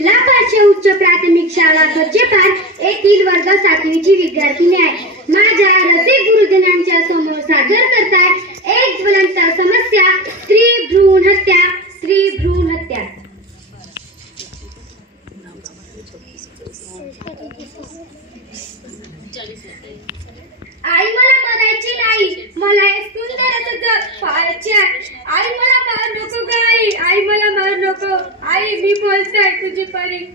जिल्हा परिषद उच्च प्राथमिक शाळा गज्जेपार येथील वर्ग 7वीची विद्यार्थिनी आहे. माझ्या रसिक गुरुजनांच्या समोर सादर करताय एक ज्वलंत समस्या, स्त्री भ्रूण हत्या. स्त्री भ्रूण हत्या. आई मला मरायची नाही, मला एक सुंदर असं जग पाहायचे आहे. आई मला मार नको ग आई, आई मला मार नको. आई मी बोलतोय तुझी परीख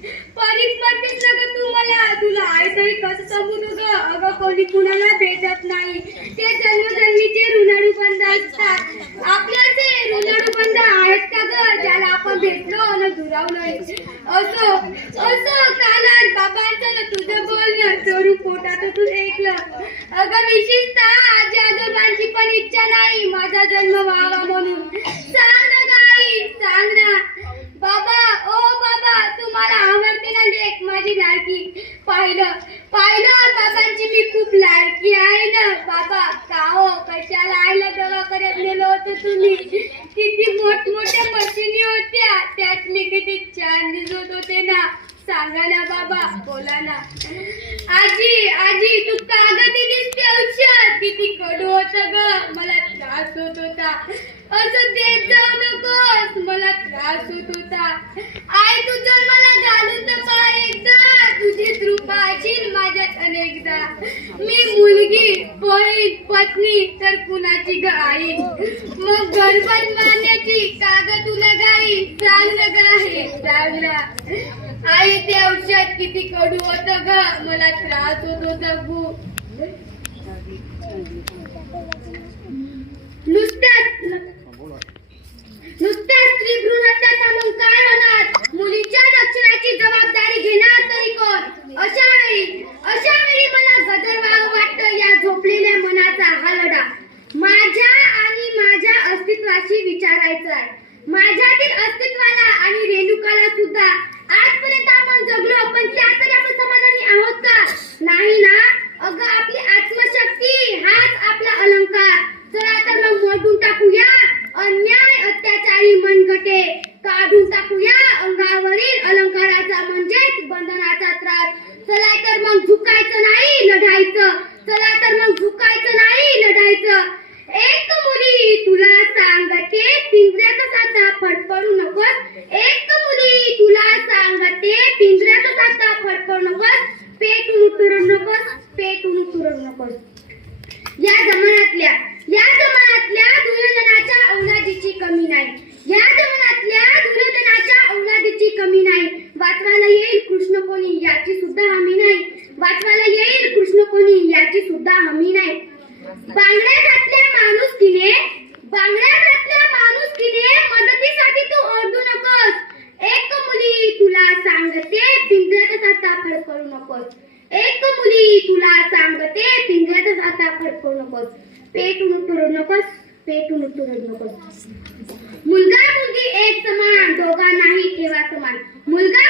म्हणतेस ना ग तू मला, तुला आई तरी कसं समजू ग. अगं कोणी कुणाला भेटत नाही, ते जन्मजन्मीचे ऋणाळू बंध असतात. आपल्याचे ऋणाळू बंध आहेत का ग ज्याला आपण भेटलो आणि दुरावलोय. असो असो कालात बाबांचं ना तुझं बोलणं चोरू पोटातून ऐकलं. अगं विशेषतः आजी आजोबांची पण इच्छा नाही माझा जन्म व्हावा म्हणून. सांग ना गाई, सांग ना. बाबा ओ बाबा तुम्हाला आवडते ना लेक माझी लाडकी. पाहिलं बाबांची मी खूप लाडकी आहे ना. बाबा का हो कशाला आईला दवाखान्यात नेलं होतं तुम्ही. किती मोठमोठ्या मशिनी होत्या, त्यात मी किती छान दिसत होते ना. सांगा ना बाबा, बोला ना. आजी तू कागदी दिसते औषध. किती कडू होत ग, मला त्रास होत होता. असं देत जाऊ नकोस, मला त्रास होत होता. आई तू जन्माला घालून तर पहा एकदा, तुझीच रूपा अशील माझ्यात अनेकदा. मी मुलगी बहीण पत्नी तर कुणाची ग आई. मग गणपत मारण्याची काग तुला गाई. सांग ना गाई, सांग ना. आई ते औषध किती कडू होत ग, मला त्रास होत होता खूप. नुसत्या स्त्री भ्रूण हत्या थांबून काय होणार. मुलीच्या रक्षणाची जबाबदारी घेणार तरी कोण. अशा वेळी मला गदरवाव वाटतं या झोपलेल्या मनाचा हलडा. माझ्या आणि माझ्या अस्तित्वाशी विचारायचं आहे. माझ्यातील अस्तित्वाला आणि रेणुकाला सुद्धा. आजपर्यंत आपण जगलो पण त्यातरी आपण समाधानी आहोत का. नाही ना. अगं आपली आत्मशक्ती हाच आपला अलंकार. चला तर मग मोडून टाकूया अन्याय अत्याचारी मनगटे. काढून टाकूया अंगावरील अलंकाराचा म्हणजेच बंधनाचा त्रास. चला तर मग झुकायचं नाही लढायचं. चला तर मग झुकायचं नाही लढायचं. एक मुली तुला सांगते पिंजऱ्यातच आता फडफडू नकोस. एक मुली तुला सांगते पिंजऱ्यातच आता फडफडू नकोस. पेटून उतरू नकोस, पेटून उतरू नकोस. या जमान्यातल्या दुर्योधनाच्या औलादीची कमी नाही. या जमान्यातल्या दुर्योधनाच्या औलादीची कमी नाही. वाचवायला येईल कृष्ण कोणी याची सुद्धा हमी नाही. वाचवायला येईल कृष्ण कोणी याची सुद्धा हमी नाही. बांगड्या घातल्या माणुसकीने मदतीसाठी तू ओरडू नकोस. एक मुली तुला सांगते पिंजऱ्यातच आता फडफडू नकोस. एक मुली तुला सांगते पिंजऱ्यातच आता फडफडू नकोस. पेटून उतरू नकोस, पेटून उतरू नकोस. मुलगा मुलगी एक समान, दोघांनाही ठेवा समान. मुलगा